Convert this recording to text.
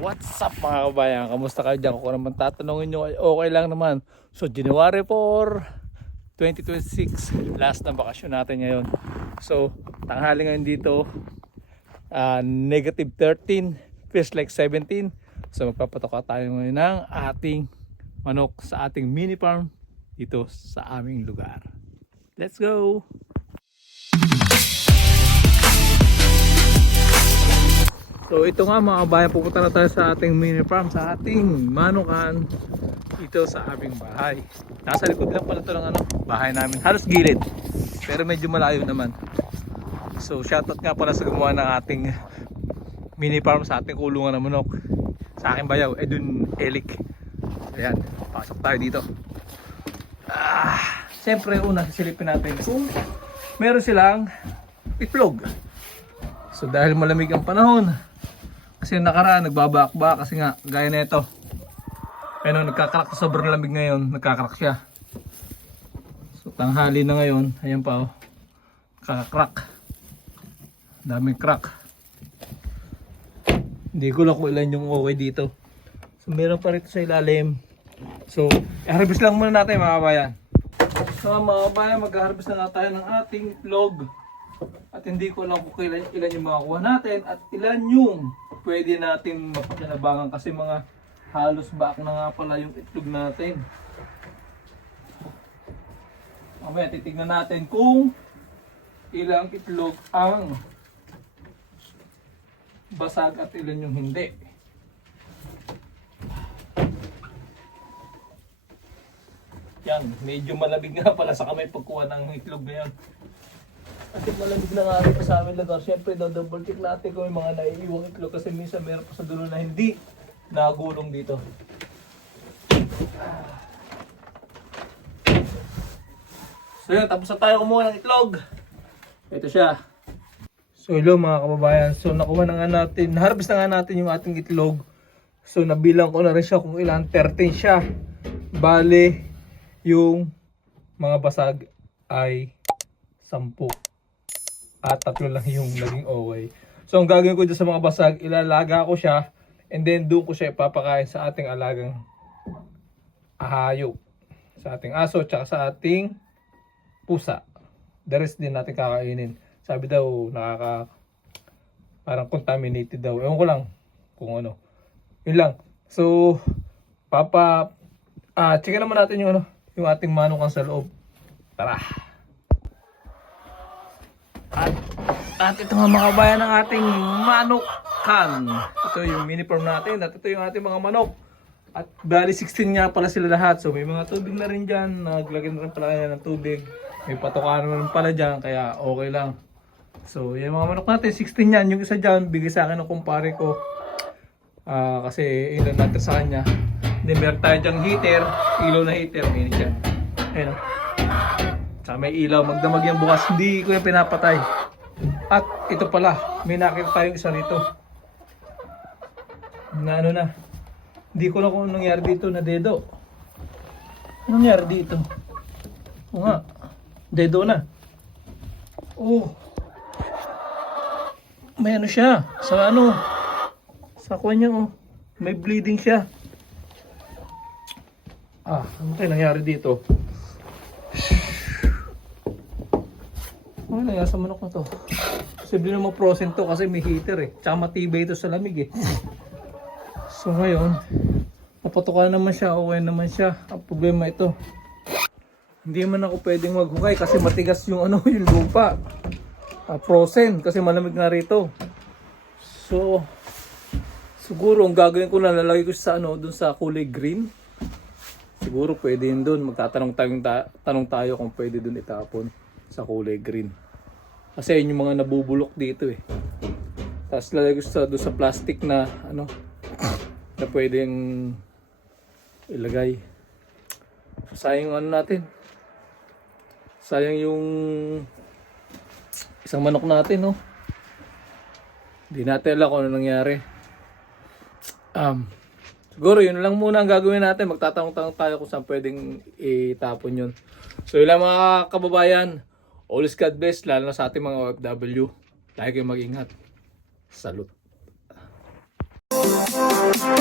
What's up mga kabayan? Kamusta kayo dyan? Kung naman tatanungin nyo ay okay lang naman. So January 4, 2026, last na bakasyon natin ngayon. So tanghali ngayon dito, negative 13, feels like 17. So magpapatoka tayo ngayon ng ating manok sa ating mini farm dito sa aming lugar. Let's go! So ito nga mga kabayan, pupunta na tayo sa ating mini farm, sa ating manukan dito sa aming bahay. Nasa likod lang pala ito ng bahay namin, halos gilid, pero medyo malayo naman. So shoutout nga pala sa gumawa ng ating mini farm sa ating kulungan ng manok, sa aking bayaw, Edwin Elik. Ayan, pasok tayo dito. Siyempre una sisilipin natin kung meron silang itlog. So dahil malamig ang panahon, kasi nakaraan nagbabakba kasi nga gaya na ito. Ayun, nagkakrak sa sobrang lamig ngayon, nagkakrak siya. So tanghali na ngayon, ayan pa oh. Kakakrak. Daming crack. Hindi ko lang kung ilan yung okay dito. So meron pa rito sa ilalim. So i-harvest lang muna natin mga kabayan. So mga kabayan, mag-harvest na tayo ng ating itlog. At hindi ko lang kung ilan yung makakuha natin at ilan yung pwede natin mapakinabangan kasi mga halos back na nga pala yung itlog natin. Mamaya titignan natin kung ilang itlog ang basag at ilan yung hindi. Yan, medyo malamig nga pala sa kamay pagkuha ng itlog na yan. Kasi malamig na nga rin pa sa amin lugar. Siyempre, double check natin kung may mga naiiwang itlog kasi minsan meron pa sa dulo na hindi nagulong dito. So yun, tapos na tayo kumuha ng itlog. Ito siya. So hello mga kababayan. So nakuha na nga natin, harvest na nga natin yung ating itlog. So nabilang ko na rin siya kung ilan, 13 siya. Bale, yung mga basag ay 10. At 3 lang yung naging okay. So ang gagawin ko dyan sa mga basag, ilalaga ko siya and then doon ko siya ipapakain sa ating alagang hayop, sa ating aso tsaka sa ating pusa. The rest din natin kakainin. Sabi daw parang contaminated daw. Ewan ko lang kung ano. Yun lang. So checkin naman natin yung yung ating manukan sa loob. Tara. At ito nga mga kabayan ng ating manukan. Ito yung mini farm natin at ito yung ating mga manok. At bali 16 nga pala sila lahat. So may mga tubig na rin dyan. Naglagay na rin pala yan ng tubig. May patukaan na rin pala dyan kaya okay lang. So yung mga manok natin 16 yan. Yung isa dyan bigay sa akin ng kumpare ko. Kasi ilan natin sa kanya. Then meron tayo dyang heater. Ilaw na heater. Mainit dyan. Ayun. Saka may ilaw. Magdamag yan bukas. Hindi ko yung pinapatay. At ito pala, may nakita tayong isa rito na na hindi ko lang kung nangyari dito na dedo. Anong nangyari dito? O nga, dedo na. Oh, may siya sa sa kuha niya may bleeding siya. Ano tayo nangyari dito? Ano nangyari sa manok na to? Posible naman frozen to kasi may heater tsaka matibay ito sa lamig So ngayon, napatukan naman siya, okay naman siya. Ang problema ito, hindi man ako pwedeng maghukay kasi matigas yung yung lupa. Frozen kasi malamig nga rito. So siguro ang gagawin ko na lalagay ko sa dun sa kulay green. Siguro pwede yun dun. Tanong tayo kung pwede dun itapon sa kulay green. Kasi yun yung mga nabubulok dito Tapos lalagay ko doon sa plastic na na pwedeng ilagay. Sayang natin. Sayang yung isang manok natin Hindi natin alam kung ano nangyari. Siguro yun lang muna ang gagawin natin. Magtatanong-tanong tayo kung saan pwedeng itapon yun. So yun lang mga kababayan. Always God bless, lalo na sa ating mga OFW. Lagi kayong mag-ingat. Salute. Bye.